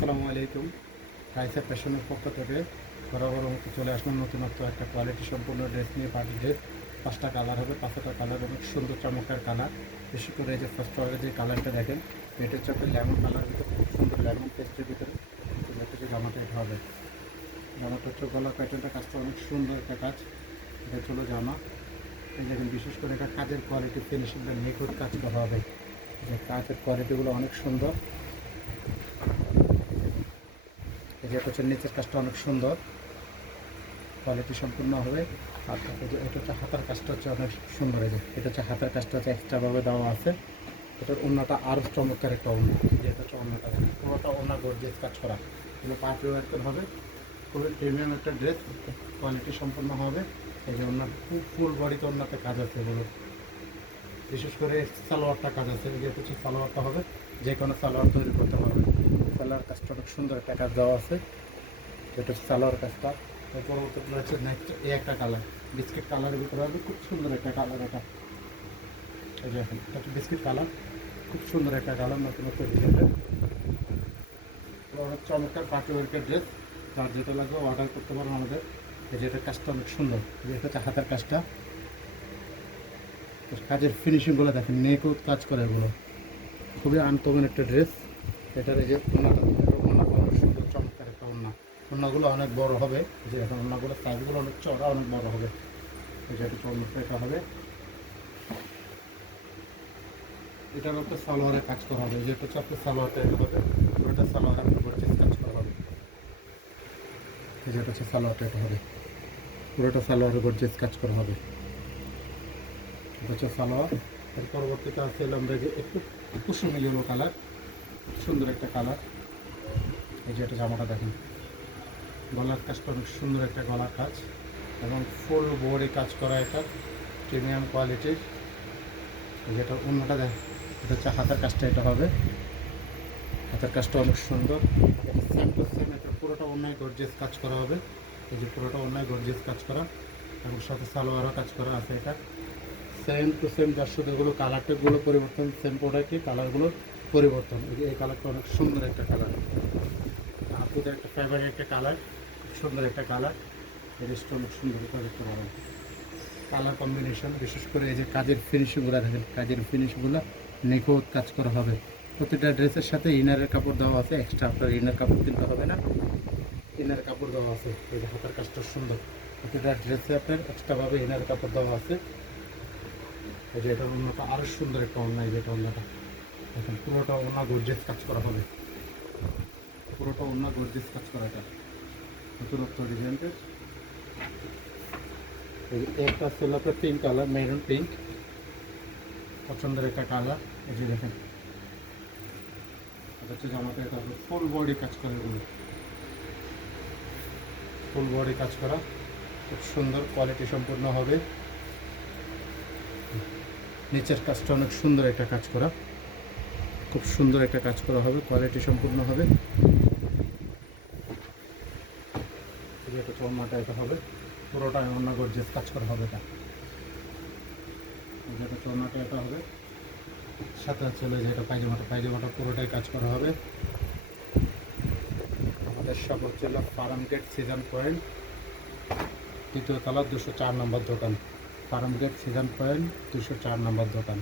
আসসালামু আলাইকুম। রাইসা ফ্যাশনের পক্ষ থেকে বরাবর মতো চলে আসলাম নতুনত্ব একটা কোয়ালিটি সম্পূর্ণ ড্রেস নিয়ে। পার্টি ড্রেস 5টা কালার হবে, 5টা কালার অনেক সুন্দর চমৎকার কালার। বিশেষ করে এই যে ফার্স্ট যে কালারটা দেখেন, এটা হচ্ছে একটা লেমন কালার ভিতরে, খুব সুন্দর লেমন পেস্টের ভিতরে। এটা যে জামাটা এটা হবে, জামাটা হচ্ছে গলা প্যাটার্নটা কাজটা অনেক সুন্দর একটা কাজ। এটা হলো জামা। এই দেখেন বিশেষ করে এটা কাজের কোয়ালিটি ফিনিশিংটা নিখুঁত কাজ করা হবে। যে কাজের কোয়ালিটিগুলো অনেক সুন্দর। এই যে এটা হচ্ছে নিচের কাজটা অনেক সুন্দর, কোয়ালিটি সম্পূর্ণ হবে। আর এটা হচ্ছে হাতার কাজটা হচ্ছে অনেক সুন্দর। এই যে এটা হচ্ছে হাতার কাজটা হচ্ছে এক্সট্রাভাবে দেওয়া আছে। এটার ওড়নাটা আরও চমৎকার একটা ওড়না। যেটা হচ্ছে ওড়নাটা পুরোটা ওড়না গর্জিয়াস কাজ করা, এগুলো পার্টি ওয়ার্কের হবে। খুবই প্রিমিয়াম একটা ড্রেস, কোয়ালিটি সম্পূর্ণ হবে। এই যে ওড়না খুব ফুল বডিতে ওড়নাতে কাজ আছে এগুলো। বিশেষ করে সালোয়ারটা কাজ আছে, যেটা হচ্ছে সালোয়ারটা হবে যে কোনো সালোয়ার তৈরি করতে পারবে। সালোয়ার কাজটা অনেক সুন্দর একটা কাজ দেওয়া আছে। এটা হচ্ছে সালোয়ার কাজটা। পরবর্তীগুলো হচ্ছে নেক্সট এই একটা কালার, বিস্কিট কালারের ভিতরে হবে, খুব সুন্দর একটা কালার। এটা এই যে এখন এটা হচ্ছে বিস্কিট কালার, খুব সুন্দর একটা কালার, নতুন নতুন ডিজাইনের অনেক চমৎকার পার্টি ওয়ার্কের ড্রেস। তার যেটা লাগবে অর্ডার করতে পারেন আমাদের। এই যে এটার কাজটা অনেক সুন্দর, যেটা হচ্ছে হাতের কাজটা, কাজের ফিনিশিংগুলো দেখেন, নিখুঁত কাজ করে এগুলো। খুবই আনকমন একটা ড্রেস। এটার এই যে ওড়নাটা অনেক সুন্দর চমৎকার একটা ওড়না। ওড়নাগুলো অনেক বড় হবে, যে এখন ওড়নাগুলো সাইজগুলো অনেক চড়া, অনেক বড় হবে। এটা একটু চমৎকার এটা হবে। এটার একটা সালোয়ারের কাজ করা হবে, যেটা হচ্ছে আপনার সালোয়ারটা এটা হবে, পুরোটা সালোয়ারের গর্জিয়াস কাজ করা হবে। যেটা হচ্ছে সালোয়ারটা এটা হবে, পুরোটা সালোয়ারের গর্জিয়াস কাজ করা হবে। এটা হচ্ছে সালোয়ার। এর পরবর্তীতে আছে আমরা যে একটু কুসুমি ইয়েলো কালার, সুন্দর একটা কালার। এই যে এটা জামাটা দেখেন, গলার কাজটা অনেক সুন্দর একটা গলার কাজ এবং ফুল বডি কাজ করা, এটা প্রিমিয়াম কোয়ালিটির। যেটা অন্যটা দেখ, এটা হচ্ছে হাতের কাজটা এটা হবে, হাতের কাজটা অনেক সুন্দর। এটা সেম টু সেম, এটা পুরোটা অন্যায় গর্জিয়াস কাজ করা হবে। এই যে পুরোটা অন্যায় গর্জিয়াস কাজ করা এবং সাথে সালোয়ারও কাজ করা আছে। এটা সেম টু সেম, যার সাথে এগুলো কালারটাগুলো পরিবর্তন, সেম প্রোডাক্টই কালারগুলো পরিবর্তন। এই কালারটা অনেক সুন্দর একটা কালার, আপনাদের একটা ফেভারিট একটা কালার, খুব সুন্দর একটা কালার। এই ড্রেসটা অনেক সুন্দর দেখতে পারেন, কালার কম্বিনেশন। বিশেষ করে এই যে কাজের ফিনিশিংগুলো দেখেন, কাজের ফিনিশিংগুলো নিখুঁত কাজ করা হবে। প্রতিটা ড্রেসের সাথে ইনারের কাপড় দেওয়া আছে, এক্সট্রা আপনার ইনার কাপড় কিনতে হবে না, ইনার কাপড় দেওয়া আছে। এই যে হাতের কাজটা সুন্দর, প্রতিটা ড্রেসে আপনার এক্সট্রাভাবে ইনার কাপড় দেওয়া আছে। এই যে এটা অন্যটা আরও সুন্দর একটা অন্য, এই যেটা অন্যটা এখন পুরোটা অন্য গর্জিয়াস কাজ করা হবে, পুরোটা অন্য গর্জিয়াস কাজ করা। এটা নতুনত্ব ডিজাইনের। একটা ছিল আপনার পিঙ্ক কালার, মেরুন পিঙ্ক, পছন্দের একটা কালার। এই যে দেখেন, এটা হচ্ছে জামাটা, এটা ফুল বডি কাজ করে, এগুলো ফুল বডি কাজ করা, খুব সুন্দর কোয়ালিটি সম্পূর্ণ হবে। নিচের কাজটা অনেক সুন্দর একটা কাজ করা, খুব সুন্দর একটা কাজ করা হবে, কোয়ালিটি সম্পূর্ণ হবে। এটা চর্মাটা এটা হবে, পুরোটা অন্য গর্জিয়াস কাজ করা হবে। এটা চর্মাটা এটা হবে, সাথে চলে যায় এটা পায়জামাটা পুরোটাই কাজ করা হবে। আমাদের সব হচ্ছে ফার্ম গেট সিজন পয়েন্ট, দ্বিতীয় তলা 204 নম্বর দোকান। ফার্ম গেট সিজন পয়েন্ট 204 নম্বর দোকান।